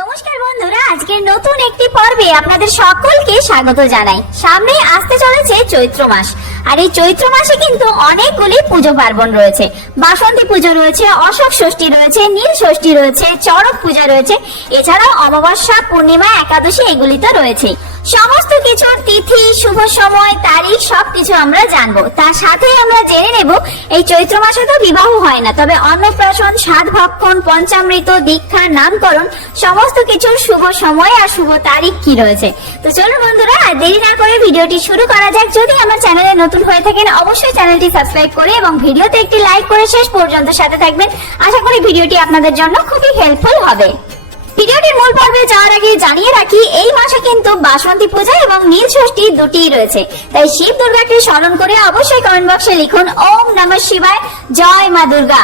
নমস্কার বন্ধুরা, আজকের নতুন একটি পর্বে আপনাদের সকলকে স্বাগত জানাই। সামনে আসতে চলেছে চৈত্র মাস, আর এই চৈত্র মাসে কিন্তু অনেকগুলি পুজো পার্বণ রয়েছে। বাসন্তী পুজো রয়েছে, অশোক ষষ্ঠী রয়েছে, নীল ষষ্ঠী রয়েছে, চড়ক পূজা রয়েছে, এছাড়াও অমাবস্যা, পূর্ণিমা, একাদশী এগুলি তো রয়েছে। সমস্ত কিছুর তিথি, শুভ সময়, তারিখ সবকিছু আমরা জানবো। তার সাথে আমরা জেনে নেব এই চৈত্র মাসে তো বিবাহ হয় না, তবে অন্নপ্রাশন, সাধ ভক্ষণ, পঞ্চামৃত, দীক্ষা, নামকরণ সমস্ত কিছুর শুভ সময় আর শুভ তারিখ কি রয়েছে। তো চলুন বন্ধুরা, আর দেরি না করে ভিডিওটি শুরু করা যাক। যদি আমার চ্যানেলে নতুন হয়ে থাকেন অবশ্যই চ্যানেলটি সাবস্ক্রাইব করে এবং ভিডিওতে একটি লাইক করে শেষ পর্যন্ত সাথে থাকবেন। আশা করি ভিডিওটি আপনাদের জন্য খুবই হেল্পফুল হবে। ভিডিওটির মূল পর্বে যাওয়ার আগে জানিয়ে রাখি, এই মাসে কিন্তু বাসন্তী পূজা এবং নীল ষষ্ঠী দুটিই রয়েছে। তাই শিব দুর্গাকে স্মরণ করে অবশ্যই কমেন্ট বক্সে লিখুন ওম নমঃ শিবায়, জয় মা দুর্গা।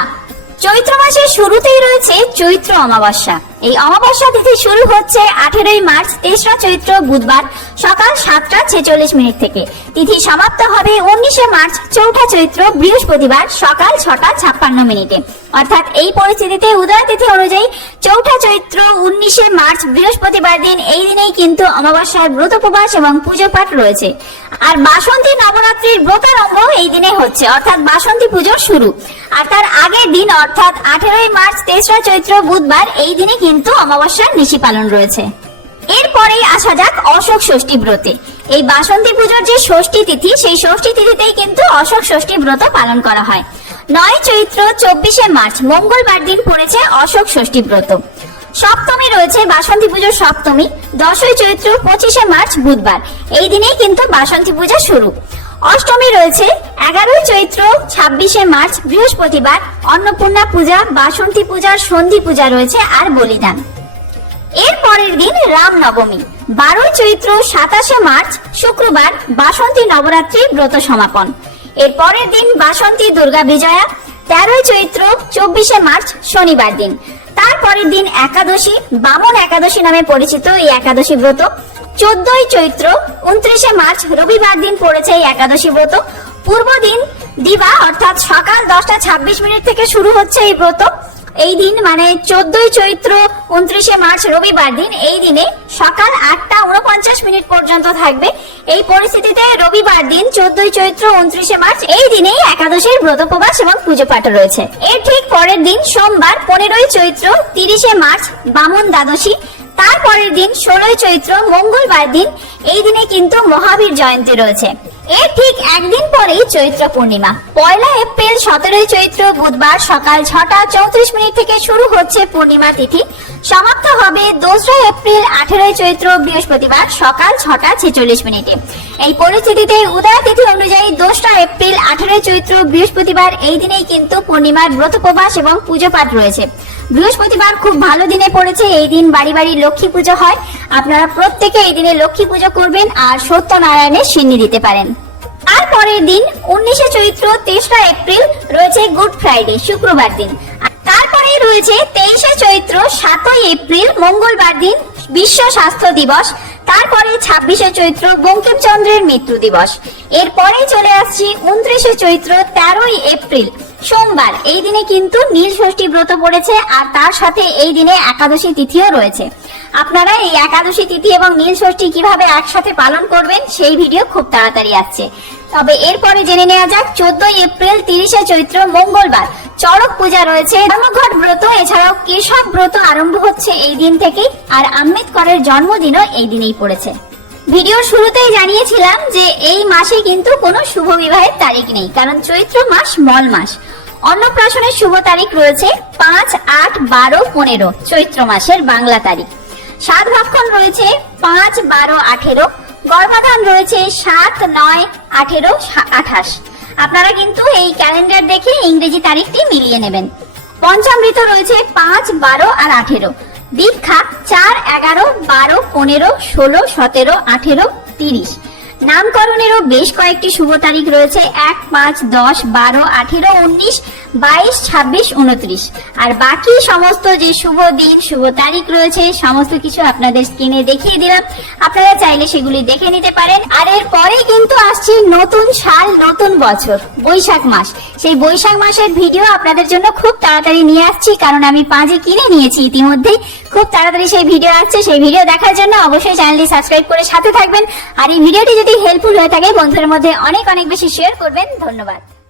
চৈত্র মাসের শুরুতেই রয়েছে চৈত্র অমাবস্যা। এই অমাবস্যা তিথি শুরু হচ্ছে 18ই মার্চ, 3রা চৈত্র বুধবার সকাল 7:46 থেকে। তিথি সমাপ্ত হবে 19শে মার্চ, 4ঠা চৈত্র বৃহস্পতিবার সকাল 6:56। অর্থাৎ এই পরিস্থিতিতে উদয় তিথি অনুযায়ী 4ঠা চৈত্র 19শে মার্চ বৃহস্পতিবার দিন, এই দিনেই কিন্তু অমাবস্যার ব্রত উপবাস এবং পুজো পাঠ রয়েছে। আর বাসন্তী নবরাত্রির ব্রতারম্ভ এই দিনে হচ্ছে, অর্থাৎ বাসন্তী পুজোর শুরু। আর তার আগের দিন অর্থাৎ 18ই মার্চ, 3রা চৈত্র বুধবার, এই দিনে কিন্তু অমাবস্যার নিশি পালন রয়েছে। এরপরেই আসা যাক অশোক ষষ্ঠী ব্রতে। এই বাসন্তী পুজোর যে ষষ্ঠী তিথি, সেই ষষ্ঠী তিথিতেই কিন্তু অশোক ষষ্ঠী ব্রত পালন করা হয়। 9 চৈত্র 24শে মার্চ মঙ্গলবার দিন পড়েছে অশোক ষষ্ঠী ব্রত। সপ্তমী রয়েছে বাসন্তী পুজোর সপ্তমী, 10ই চৈত্র 25শে মার্চ বুধবার, এই দিনেই কিন্তু বাসন্তী পূজা শুরু। অষ্টমী রয়েছে 11ই চৈত্র 26শে মার্চ বৃহস্পতিবার, অন্নপূর্ণা পূজা, বাসন্তী পূজার সন্ধি পূজা রয়েছে আর বলিদান। এর পরের দিন রাম নবমী, 12ই চৈত্র 27শে মার্চ শুক্রবার, বাসন্তী নবরাত্রি ব্রত সমাপন। এর পরের দিন বাসন্তী দুর্গা বিজয়া, 13ই চৈত্র 24শে মার্চ শনিবার দিন। তারপরের দিন একাদশী, বামন একাদশী নামে পরিচিত এই একাদশী ব্রত। 14ই চৈত্র 29শে মার্চ রবিবার দিন পড়েছে এই একাদশী ব্রত। পূর্ব দিন দিবা, অর্থাৎ সকাল 10:26 থেকে শুরু হচ্ছে এই ব্রত। এই দিন মানে 14ই চৈত্র 29শে মার্চ রবিবার দিন, এই দিনে সকাল 8:49 পর্যন্ত থাকবে। এই পরিস্থিতিতে রবিবার দিন 14ই চৈত্র 29শে মার্চ, এই দিনেই একাদশীর ব্রত উপবাস এবং পুজো পাঠ রয়েছে। এর ঠিক পরের দিন সোমবার 15ই চৈত্র 30শে মার্চ বামন দ্বাদশী। তারপরের দিন 16ই চৈত্র মঙ্গলবার দিন, এই দিনে কিন্তু মহাবীর জয়ন্তী রয়েছে। এর ঠিক একদিন পরেই চৈত্র পূর্ণিমা, 1 এপ্রিল 17ই চৈত্র বুধবার সকাল 6:34 থেকে শুরু হচ্ছে পূর্ণিমা তিথি। সমাপ্ত হবে 2রা এপ্রিল 18ই চৈত্র বৃহস্পতিবার সকাল 6:46। এই পরিস্থিতিতে উদয় তিথি অনুযায়ী 2রা এপ্রিল 18ই চৈত্র বৃহস্পতিবার, এই দিনেই কিন্তু পূর্ণিমার ব্রত উপবাস এবং পুজো পাঠ রয়েছে। বৃহস্পতিবার খুব ভালো দিনে পড়েছে, এই দিন বাড়ি বাড়ি লক্ষ্মী পুজো হয়। আপনারা প্রত্যেকে এই দিনে লক্ষ্মী পুজো করবেন আর সত্যনারায়ণের সিন্নি দিতে পারেন। আর পরের দিন 19শে চৈত্র 3রা এপ্রিল রয়েছে গুড ফ্রাইডে শুক্রবার দিন। তারপরেই রয়েছে 23শে চৈত্র 7ই এপ্রিল মঙ্গলবার দিন বিশ্ব স্বাস্থ্য দিবস। তারপরে 26শে চৈত্র বঙ্কিমচন্দ্রের মৃত্যু দিবস। এরপরে চলে আসছি 29শে চৈত্র 13ই এপ্রিল সোমবার, এই দিনে কিন্তু নীল ষষ্ঠী ব্রত পড়েছে আর তার সাথে এই দিনে একাদশী তিথিও রয়েছে। আপনারা এই একাদশী তিথি এবং নীল ষষ্ঠী কিভাবে একসাথে পালন করবেন সেই ভিডিও খুব তাড়াতাড়ি আসছে। তবে এরপরে জেনে নেওয়া যাক 14ই এপ্রিল 30শে চৈত্র মঙ্গলবার চড়ক পূজা রয়েছে। ধর্মঘট ব্রত এছাড়াও কেশব ব্রত আরম্ভ হচ্ছে এই দিন থেকেই, আর আম্বেদকরের জন্মদিনও এই দিনেই পড়েছে। ভিডিওর শুরুতেই জানিয়েছিলাম যে এই মাসে কিন্তু কোনো শুভ বিবাহের তারিখ নেই, কারণ চৈত্র মাস মল মাস। অন্নপ্রাশনের শুভ তারিখ রয়েছে 5, 8, 12, 15 চৈত্র মাসের বাংলা তারিখ। সাধ ভক্ষণ রয়েছে 5, 12, 18। গর্ভাধান রয়েছে 7, 9, 18, 28। আপনারা কিন্তু এই ক্যালেন্ডার দেখে ইংরেজি তারিখটি মিলিয়ে নেবেন। পঞ্চামৃত রয়েছে 5, 12 আর 18। দীক্ষা 4, 11, 12, 15, 16, 17, 18, 30। নামকরণেরও বেশ কয়েকটি শুভ তারিখ রয়েছে 1, 5, 10, 12, 18, 19, 22, 26, 29। আর বাকি সমস্ত যে শুভ দিন শুভ তারিখ রয়েছে সমস্ত কিছু আপনাদের স্ক্রিনে দেখিয়ে দিলাম, আপনারা চাইলে সেগুলি দেখে নিতে পারেন। আর এর পরে কিন্তু আসছে নতুন সাল, নতুন বছর, বৈশাখ মাস। সেই বৈশাখ মাসের ভিডিও আপনাদের জন্য খুব তাড়াতাড়ি নিয়ে আসছি, কারণ আমি পাঁজি কিনে নিয়েছি ইতিমধ্যেই। খুব তাড়াতাড়ি সেই ভিডিও আসছে, সেই ভিডিও দেখার জন্য অবশ্যই চ্যানেলটি সাবস্ক্রাইব করে সাথে থাকবেন। আর এই ভিডিওটি যদি হেল্পফুল হয়ে থাকে বন্ধুদের মধ্যে অনেক অনেক বেশি শেয়ার করবেন। ধন্যবাদ।